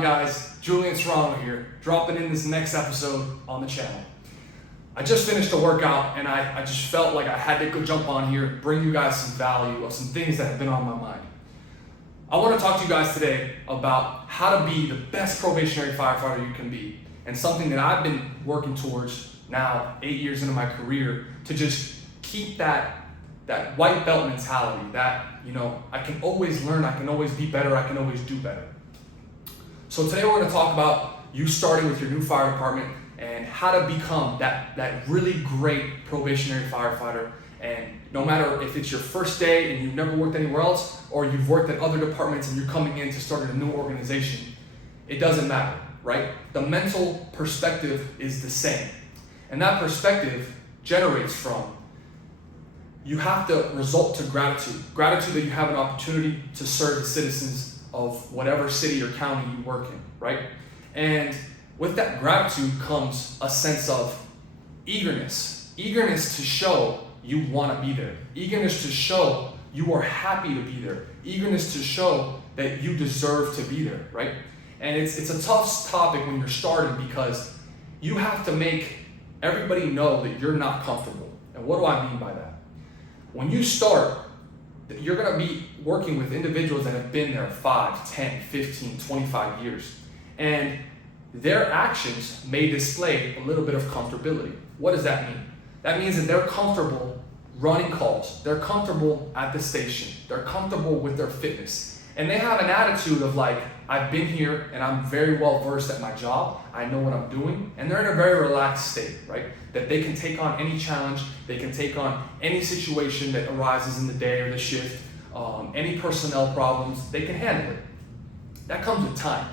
Guys, Julian Serrano here, dropping in this next episode on the channel. I just finished a workout and I just felt like I had to go jump on here, bring you guys some value of some things that have been on my mind. I want to talk to you guys today about how to be the best probationary firefighter you can be, and something that I've been working towards now 8 years into my career, to just keep that white belt mentality that, I can always learn, I can always be better, I can always do better. So today we're going to talk about you starting with your new fire department and how to become that really great probationary firefighter. And no matter if it's your first day and you've never worked anywhere else, or you've worked at other departments and you're coming in to start a new organization, it doesn't matter, right? The mental perspective is the same. And that perspective generates from, you have to result to gratitude. Gratitude that you have an opportunity to serve the citizens of whatever city or county you work in, right? And with that gratitude comes a sense of eagerness. Eagerness to show you want to be there. Eagerness to show you are happy to be there. Eagerness to show that you deserve to be there, right? And it's a tough topic when you're starting, because you have to make everybody know that you're not comfortable. And what do I mean by that? When you start, you're going to be working with individuals that have been there 5, 10, 15, 25 years. And their actions may display a little bit of comfortability. What does that mean? That means that they're comfortable running calls. They're comfortable at the station. They're comfortable with their fitness. And they have an attitude of like, I've been here and I'm very well versed at my job. I know what I'm doing. And they're in a very relaxed state, right? That they can take on any challenge. They can take on any situation that arises in the day or the shift, any personnel problems. They can handle it. That comes with time.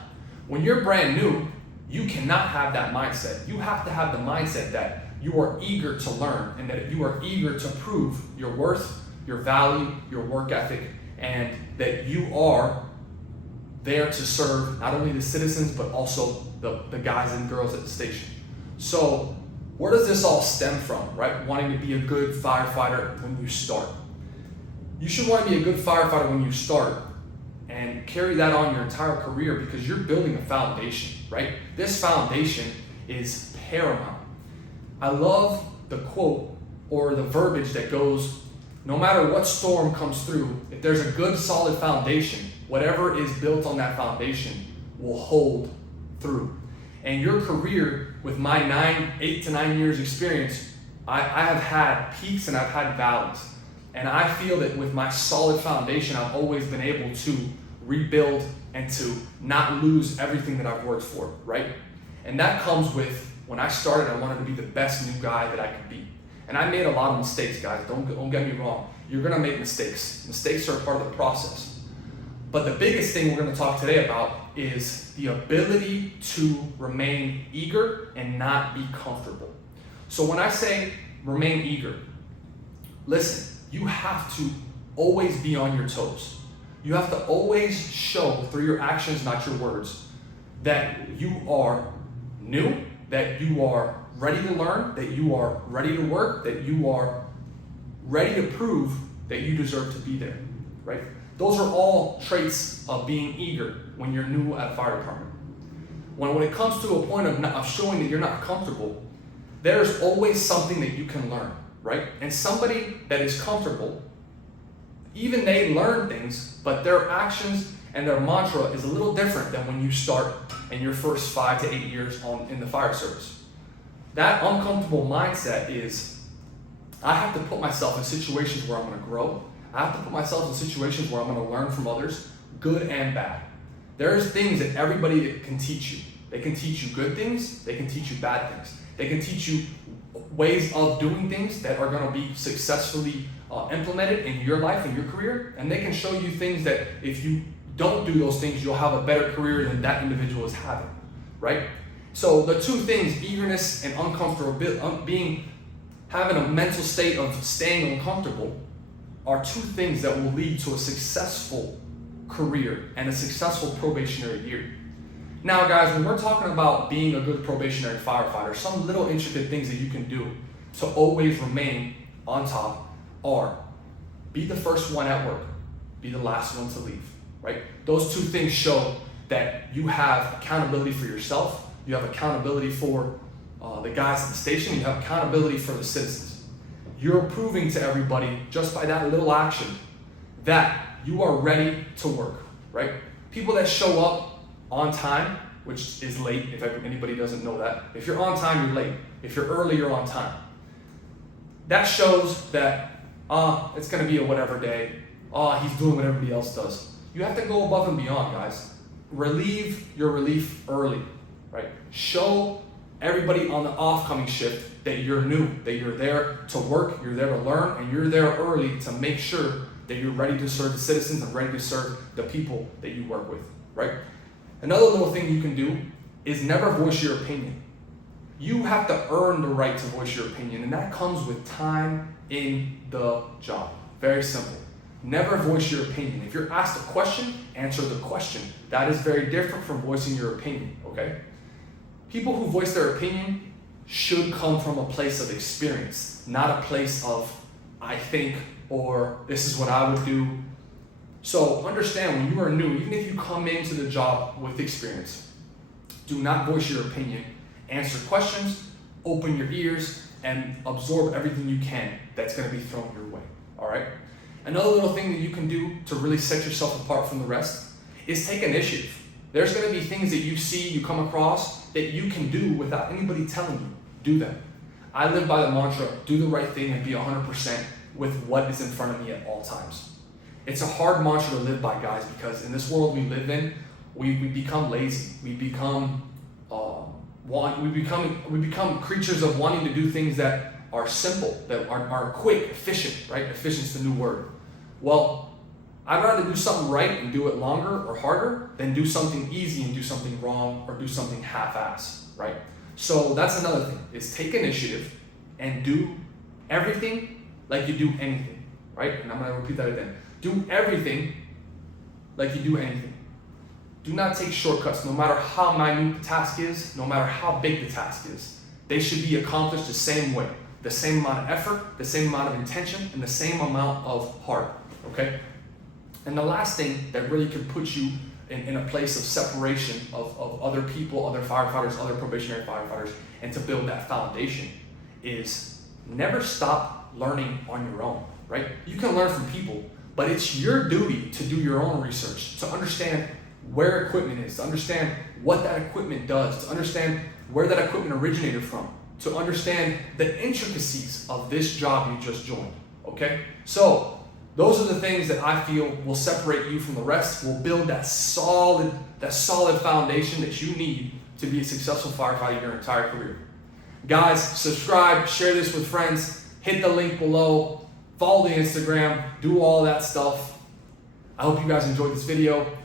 When you're brand new, you cannot have that mindset. You have to have the mindset that you are eager to learn and that you are eager to prove your worth, your value, your work ethic, and that you are there to serve not only the citizens, but also the guys and girls at the station. So where does this all stem from, right? Wanting to be a good firefighter when you start. You should want to be a good firefighter when you start and carry that on your entire career, because you're building a foundation, right? This foundation is paramount. I love the quote or the verbiage that goes, no matter what storm comes through, if there's a good solid foundation, whatever is built on that foundation will hold through. And your career, with my 8 to 9 years experience, I have had peaks and I've had valleys. And I feel that with my solid foundation, I've always been able to rebuild and to not lose everything that I've worked for, right? And that comes with, when I started, I wanted to be the best new guy that I could be. And I made a lot of mistakes, guys. Don't get me wrong. You're gonna make mistakes. Mistakes are a part of the process. But the biggest thing we're gonna talk today about is the ability to remain eager and not be comfortable. So when I say remain eager, listen, you have to always be on your toes. You have to always show through your actions, not your words, that you are new, that you are ready to learn, that you are ready to work, that you are ready to prove that you deserve to be there, right? Those are all traits of being eager when you're new at a fire department. When it comes to a point of showing that you're not comfortable, there's always something that you can learn, right? And somebody that is comfortable, even they learn things, but their actions and their mantra is a little different than when you start in your first 5 to 8 years in the fire service. That uncomfortable mindset is, I have to put myself in situations where I'm going to grow. I have to put myself in situations where I'm going to learn from others, good and bad. There's things that everybody can teach you. They can teach you good things. They can teach you bad things. They can teach you ways of doing things that are going to be successfully implemented in your life and your career. And they can show you things that if you don't do those things, you'll have a better career than that individual is having, right? So the two things, eagerness and uncomfortable, having a mental state of staying uncomfortable, are two things that will lead to a successful career and a successful probationary year. Now guys, when we're talking about being a good probationary firefighter, some little intricate things that you can do to always remain on top are, be the first one at work, be the last one to leave, right? Those two things show that you have accountability for yourself, you have accountability for the guys at the station, you have accountability for the citizens. You're proving to everybody just by that little action that you are ready to work, right? People that show up on time, which is late, if anybody doesn't know that. If you're on time, you're late. If you're early, you're on time. That shows that, it's gonna be a whatever day. He's doing what everybody else does. You have to go above and beyond, guys. Relieve your relief early, right? Show everybody on the off-coming shift that you're new, that you're there to work, you're there to learn, and you're there early to make sure that you're ready to serve the citizens and ready to serve the people that you work with, right? Another little thing you can do is never voice your opinion. You have to earn the right to voice your opinion, and that comes with time in the job. Very simple. Never voice your opinion. If you're asked a question, answer the question. That is very different from voicing your opinion, okay? People who voice their opinion should come from a place of experience, not a place of, I think, or this is what I would do. So understand, when you are new, even if you come into the job with experience, do not voice your opinion. Answer questions, open your ears, and absorb everything you can that's going to be thrown your way, all right? Another little thing that you can do to really set yourself apart from the rest is take initiative. There's going to be things that you see, you come across, that you can do without anybody telling you. Do them. I live by the mantra, do the right thing and be 100% with what is in front of me at all times. It's a hard mantra to live by, guys, because in this world we live in, we become lazy. We become creatures of wanting to do things that are simple, that are quick, efficient, right? Efficient's the new word. Well, I'd rather do something right and do it longer or harder than do something easy and do something wrong or do something half-ass, right? So that's another thing, is take initiative and do everything like you do anything, right? And I'm gonna repeat that again. Do everything like you do anything. Do not take shortcuts, no matter how minute the task is, no matter how big the task is. They should be accomplished the same way, the same amount of effort, the same amount of intention, and the same amount of heart, okay? And the last thing that really can put you in a place of separation of other people, other firefighters, other probationary firefighters, and to build that foundation is never stop learning on your own, right? You can learn from people, but it's your duty to do your own research, to understand where equipment is, to understand what that equipment does, to understand where that equipment originated from, to understand the intricacies of this job you just joined, okay? So those are the things that I feel will separate you from the rest, will build that solid foundation that you need to be a successful firefighter your entire career. Guys, subscribe, share this with friends, hit the link below, follow the Instagram, do all that stuff. I hope you guys enjoyed this video.